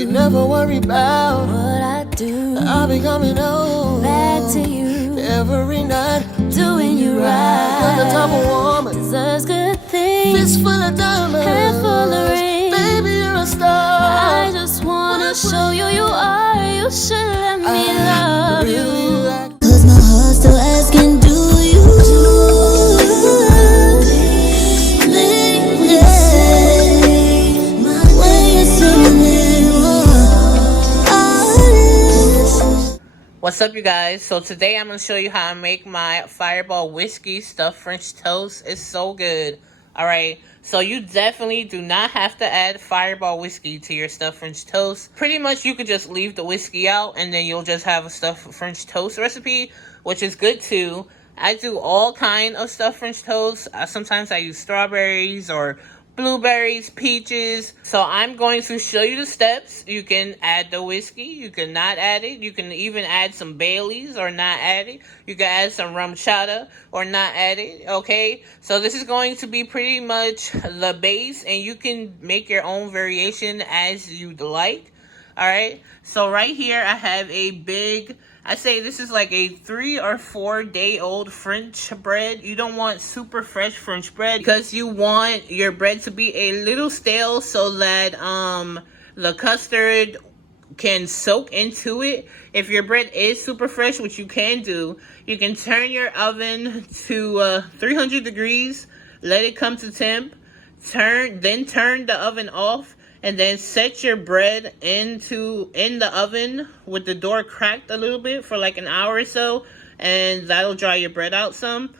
You never worry about what I do. I'll be coming home Back to you every night, doing you right. You're the type of woman deserves good things. fist full of diamonds, head full of rings. Baby, you're a star. I just wanna show you you are. You should let me love really you. like 'Cause my heart's still asking, do you me? Yeah. When you're singing it honest. What's up, you guys? So today I'm going to show you how I make my Fireball Whiskey Stuffed French Toast. It's so good. Alright, so you definitely do not have to add Fireball Whiskey to your Stuffed French Toast. Pretty much you could just leave the whiskey out and then you'll just have a Stuffed French Toast recipe, which is good too. I do all kind of Stuffed French Toast. Sometimes I use strawberries or blueberries, peaches. So I'm going to show you the steps. You can add the whiskey, you can not add it, you can even add some Baileys or not add it, you can add some rum chata or not add it. Okay, so this is going to be pretty much the base, and you can make your own variation as you'd like. All right, so right here I have a big, I say this is like a 3 or 4 day old French bread. You don't want super fresh French bread because you want your bread to be a little stale so that the custard can soak into it. If your bread is super fresh, which you can do, you can turn your oven to 300 degrees, let it come to temp, turn the oven off, and then set your bread in the oven with the door cracked a little bit for like an hour or so, and that'll dry your bread out some.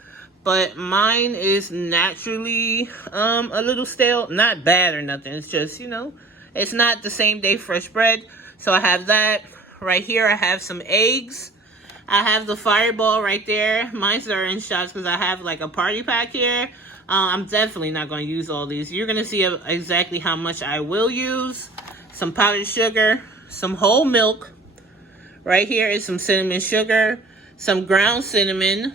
But mine is naturally a little stale. Not bad or nothing, it's just, you know, it's not the same day fresh bread. So I have that right here. I have some eggs. I have the Fireball right there. Mine's are in shots because I have like a party pack here. I'm definitely not going to use all these. You're going to see exactly how much I will use. Some powdered sugar, some whole milk. Right here is some cinnamon sugar, some ground cinnamon.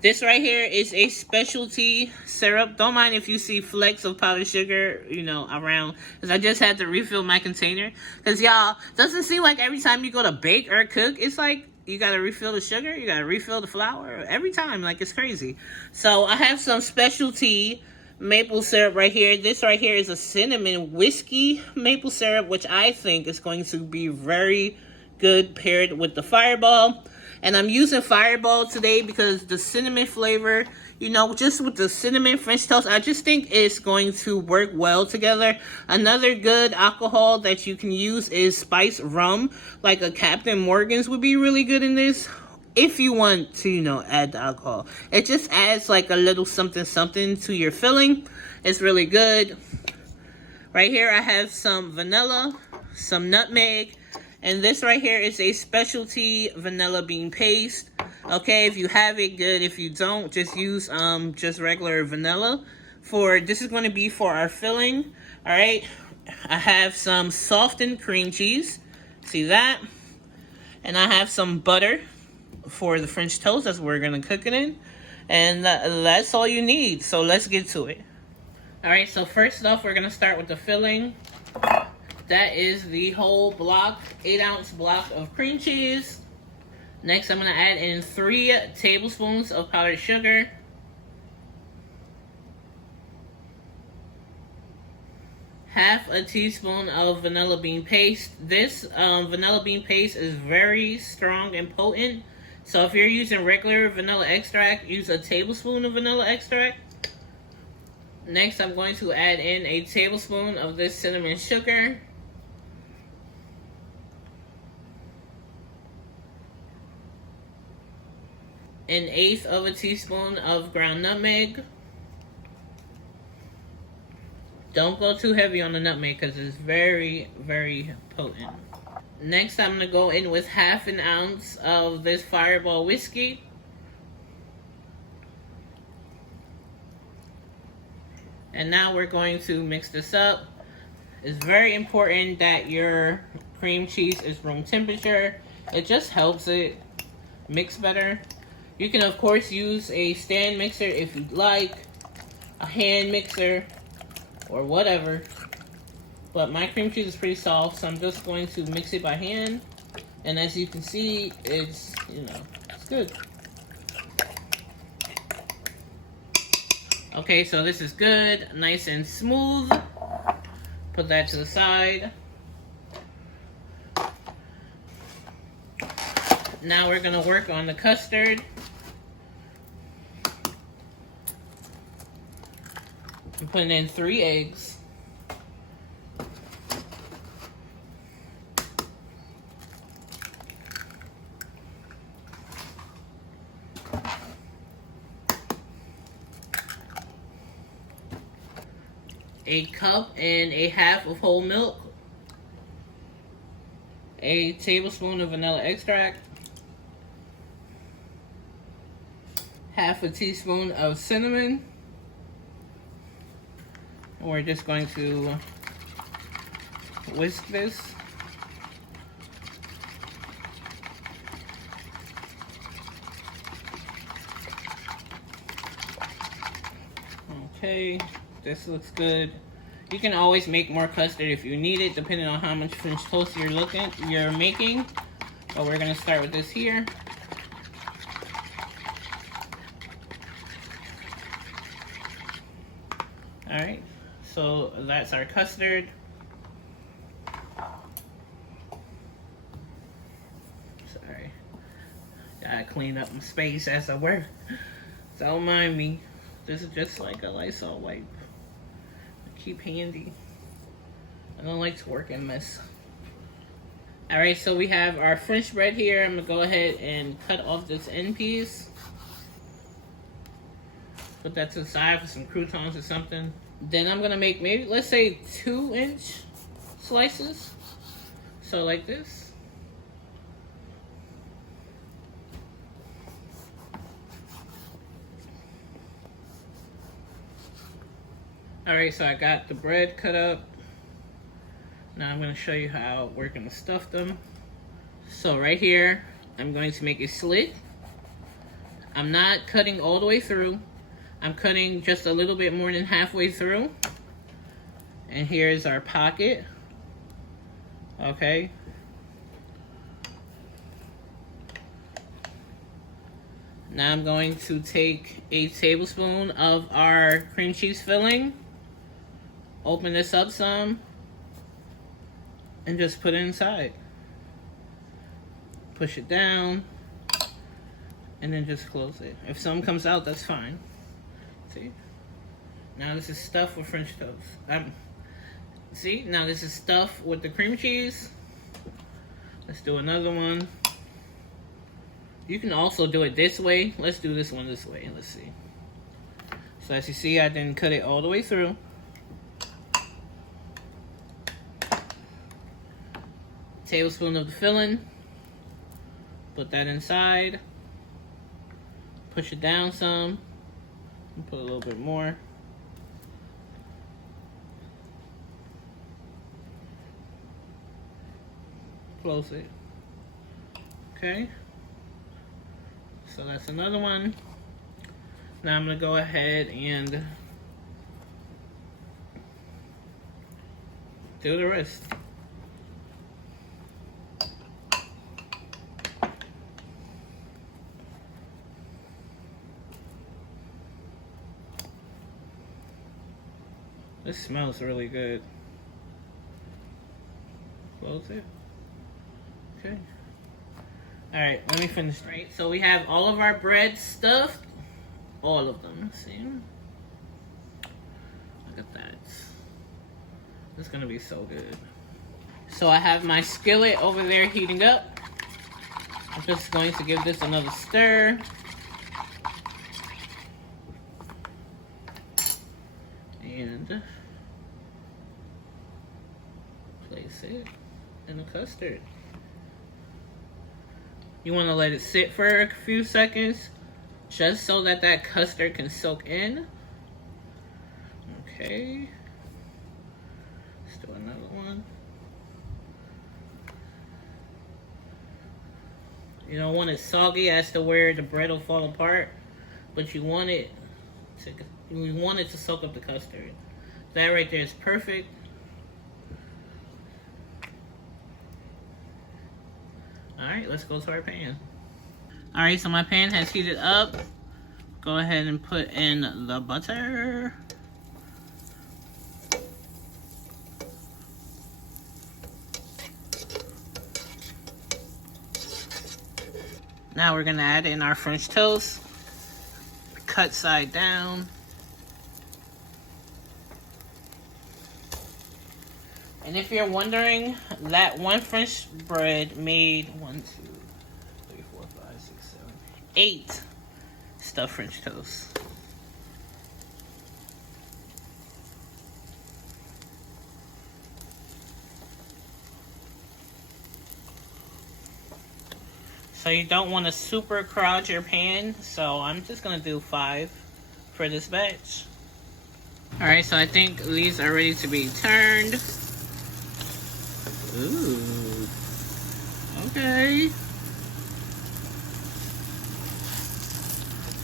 This right here is a specialty syrup. Don't mind if you see flecks of powdered sugar, you know, around. Because I just had to refill my container. Because, y'all, doesn't seem like every time you go to bake or cook, it's like you gotta refill the sugar, you gotta refill the flour every time, like it's crazy. So I have some specialty maple syrup right here. This right here is a cinnamon whiskey maple syrup, which I think is going to be very good paired with the Fireball. And I'm using Fireball today because the cinnamon flavor, you know, just with the cinnamon French toast, I just think it's going to work well together. Another good alcohol that you can use is spiced rum. Like a Captain Morgan's would be really good in this. If you want to, you know, add the alcohol. It just adds like a little something something to your filling. It's really good. Right here I have some vanilla, some nutmeg. And this right here is a specialty vanilla bean paste. Okay, if you have it, good. If you don't, just use just regular vanilla. This is going to be for our filling. All right, I have some softened cream cheese. See that? And I have some butter for the French toast. That's what we're going to cook it in. And that's all you need. So let's get to it. All right, so first off, we're going to start with the filling. That is the whole block, 8-ounce block of cream cheese. Next, I'm going to add in 3 tablespoons of powdered sugar. Half a teaspoon of vanilla bean paste. This vanilla bean paste is very strong and potent. So if you're using regular vanilla extract, use a tablespoon of vanilla extract. Next, I'm going to add in a tablespoon of this cinnamon sugar. An 1/8 of a teaspoon of ground nutmeg. Don't go too heavy on the nutmeg because it's very, very potent. Next, I'm going to go in with 1/2 ounce of this Fireball whiskey. And now we're going to mix this up. It's very important that your cream cheese is room temperature. It just helps it mix better. You can, of course, use a stand mixer if you'd like, a hand mixer, or whatever. But my cream cheese is pretty soft, so I'm just going to mix it by hand. And as you can see, it's, you know, it's good. Okay, so this is good, nice and smooth. Put that to the side. Now we're gonna work on the custard. I'm putting in 3 eggs. A cup and a half of whole milk. A tablespoon of vanilla extract. Half a teaspoon of cinnamon. We're just going to whisk this. Okay, this looks good. You can always make more custard if you need it, depending on how much French toast you're making. But we're gonna start with this here. All right, so that's our custard. Sorry, gotta clean up my space as I work. Don't mind me. This is just like a Lysol wipe. Keep handy. I don't like to work in mess. All right, so we have our French bread here. I'm gonna go ahead and cut off this end piece. Put that to the side for some croutons or something. Then I'm gonna make maybe, let's say 2-inch slices. So like this. All right, so I got the bread cut up. Now I'm gonna show you how we're gonna stuff them. So right here, I'm going to make a slit. I'm not cutting all the way through. I'm cutting just a little bit more than halfway through. And here's our pocket. Okay. Now I'm going to take a tablespoon of our cream cheese filling. Open this up some. And just put it inside. Push it down. And then just close it. If some comes out, that's fine. See? Now this is stuffed with French toast. See? Now this is stuffed with the cream cheese. Let's do another one. You can also do it this way. Let's do this one this way. Let's see. So as you see, I didn't cut it all the way through. Tablespoon of the filling. Put that inside. Push it down some. Put a little bit more. Close it. Okay. So that's another one. Now I'm gonna go ahead and do the rest. This smells really good. Close it. Okay. Alright, let me finish. Right, so we have all of our bread stuffed. All of them. See? Look at that. It's gonna be so good. So I have my skillet over there heating up. I'm just going to give this another stir. And place it in the custard. You want to let it sit for a few seconds just so that that custard can soak in. Okay. Let's do another one. You don't want it soggy as to where the bread will fall apart, but you want it to soak up the custard. That right there is perfect. Alright, let's go to our pan. Alright, so my pan has heated up. Go ahead and put in the butter. Now we're gonna add in our French toast. Cut side down. And if you're wondering, that one French bread made 1, 2, 3, 4, 5, 6, 7, 8 stuffed French toast. So you don't want to super crowd your pan, so I'm just gonna do 5 for this batch. Alright, so I think these are ready to be turned. Ooh. Okay.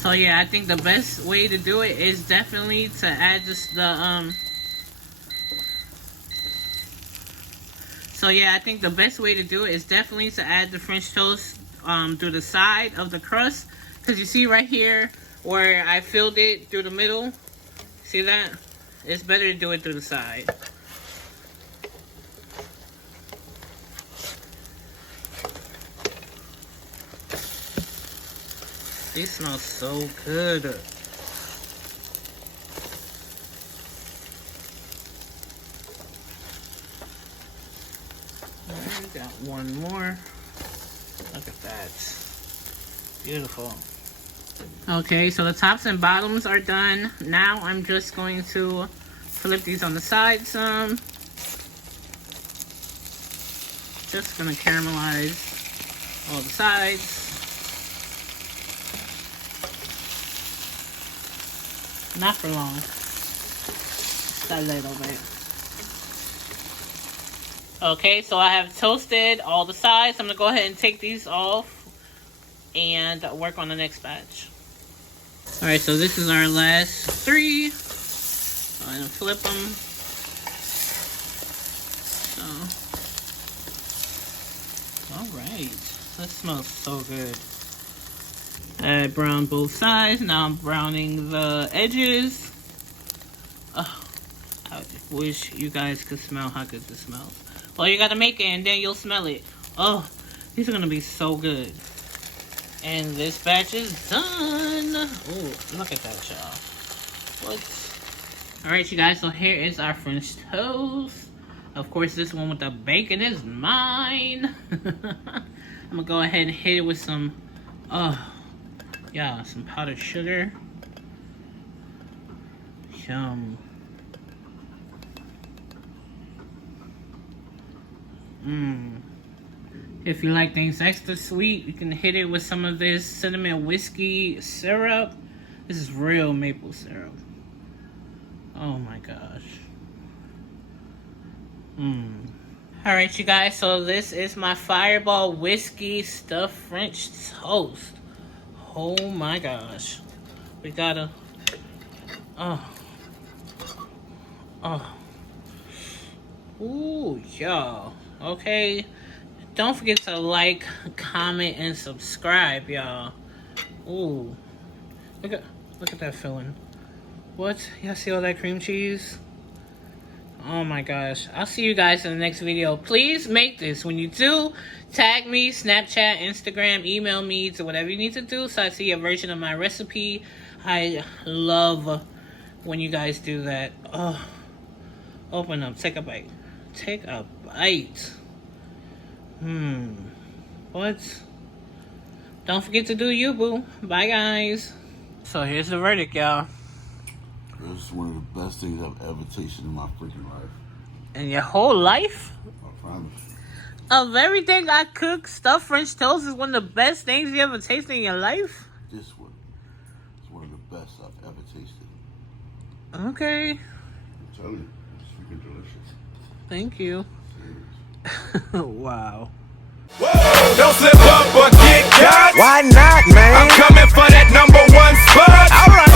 So yeah, I think the best way to do it is definitely to add the French toast through the side of the crust, because you see right here where I filled it through the middle. See that? It's better to do it through the side. These smell so good. Alright, got one more. Look at that. Beautiful. Okay, so the tops and bottoms are done. Now I'm just going to flip these on the side some. Just gonna caramelize all the sides. Not for long. Just a little bit. Okay, so I have toasted all the sides. I'm gonna go ahead and take these off and work on the next batch. Alright, so this is our last 3. I'm gonna flip them. So, alright. That smells so good. I browned both sides. Now I'm browning the edges. Oh, I wish you guys could smell how good this smells. Well, you gotta make it and then you'll smell it. Oh, these are gonna be so good. And this batch is done. Oh, look at that, y'all. What? Alright, you guys, so here is our French toast. Of course, this one with the bacon is mine. I'm gonna go ahead and hit it with some, yeah, some powdered sugar. Yum. If you like things extra sweet, you can hit it with some of this cinnamon whiskey syrup. This is real maple syrup. Oh my gosh. Alright, you guys, so this is my Fireball whiskey stuffed French toast. Oh my gosh. We gotta... Ooh, y'all. Okay. Don't forget to like, comment, and subscribe, y'all. Ooh. Look at that filling. What? Y'all see all that cream cheese? Oh my gosh. I'll see you guys in the next video. Please make this. When you do, tag me, Snapchat, Instagram, email me, to whatever you need to do so I see a version of my recipe. I love when you guys do that. Oh. Open up. Take a bite. Take a bite. What? Don't forget to do you, boo. Bye, guys. So here's the verdict, y'all. This is one of the best things I've ever tasted in my freaking life. In your whole life? I promise. Of everything I cook, stuffed French toast is one of the best things you ever tasted in your life? This one is one of the best I've ever tasted. Okay. I'm telling you, it's freaking delicious. Thank you. Wow. Whoa, don't slip up or get caught. Why not, man? I'm coming for that #1 spot. All right.